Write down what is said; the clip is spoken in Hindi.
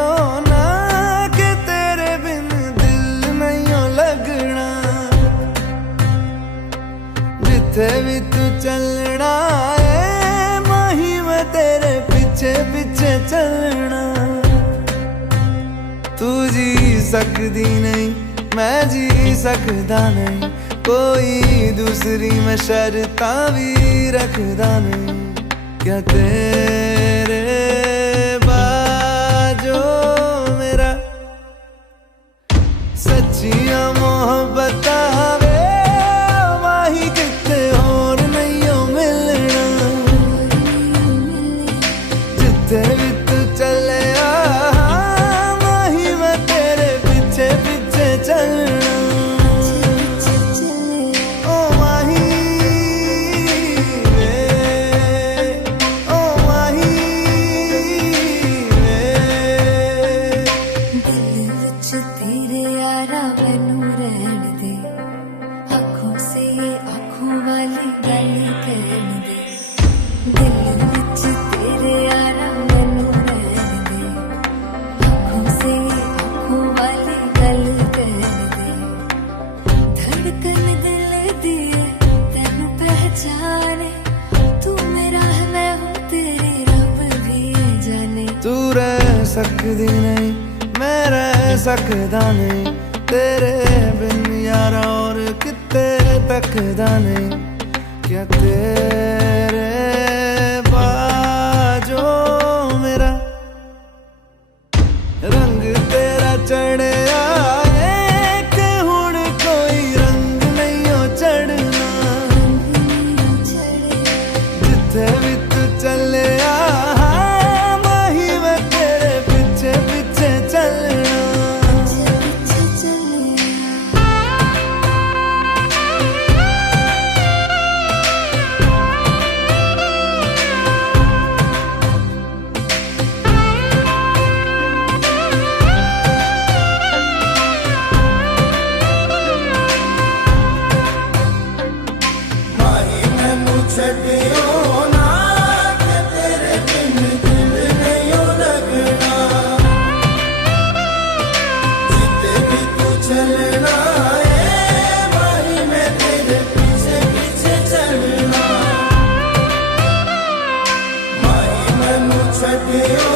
हो ना कि तेरे बिन दिल नहीं हो लगना। जिथे भी तू चलना है माही मैं तेरे पीछे पीछे चलना। तू जी सकदी नहीं मैं जी सकदा नहीं, कोई दूसरी मैं शर्तां भी रखदा नहीं। क्या तेरे बाजो मेरा सच्चियां मोहब्बत वे माही किते होर नहीं हो मिलना। जिथे भी तू चले माही मैं तेरे पीछे पीछे चलना। तेरे यारा मैनू रहन दे, आँखों से आँखों वाली गल कहन दे। दिल विच तेरे यारा मैनू रहन दे, आँखों से आँखों वाली गल कहन दे। धड़कन दिल दी तेनू पहचाने, तू मेरा है मैं हूँ तेरी रब भी जाने। तू रह सकदी नहीं मैं रह सकदा नहीं, तेरे बिन यारा और किते तकदा नहीं। क्या तेरे बाजो मेरा रंग तेरा चढ़े आए कि हुण कोई रंग नहीं हो चढ़ना। जिथे भी तू चले माही मैं तेरे पीछे पीछे चलना। छड़ियो ना कि तेरे बिन दिल नहीं हो लगना। जिते भी तू चलना है माही मैं तेरे पीछे पीछे चलना। माही मैनू छड़ियो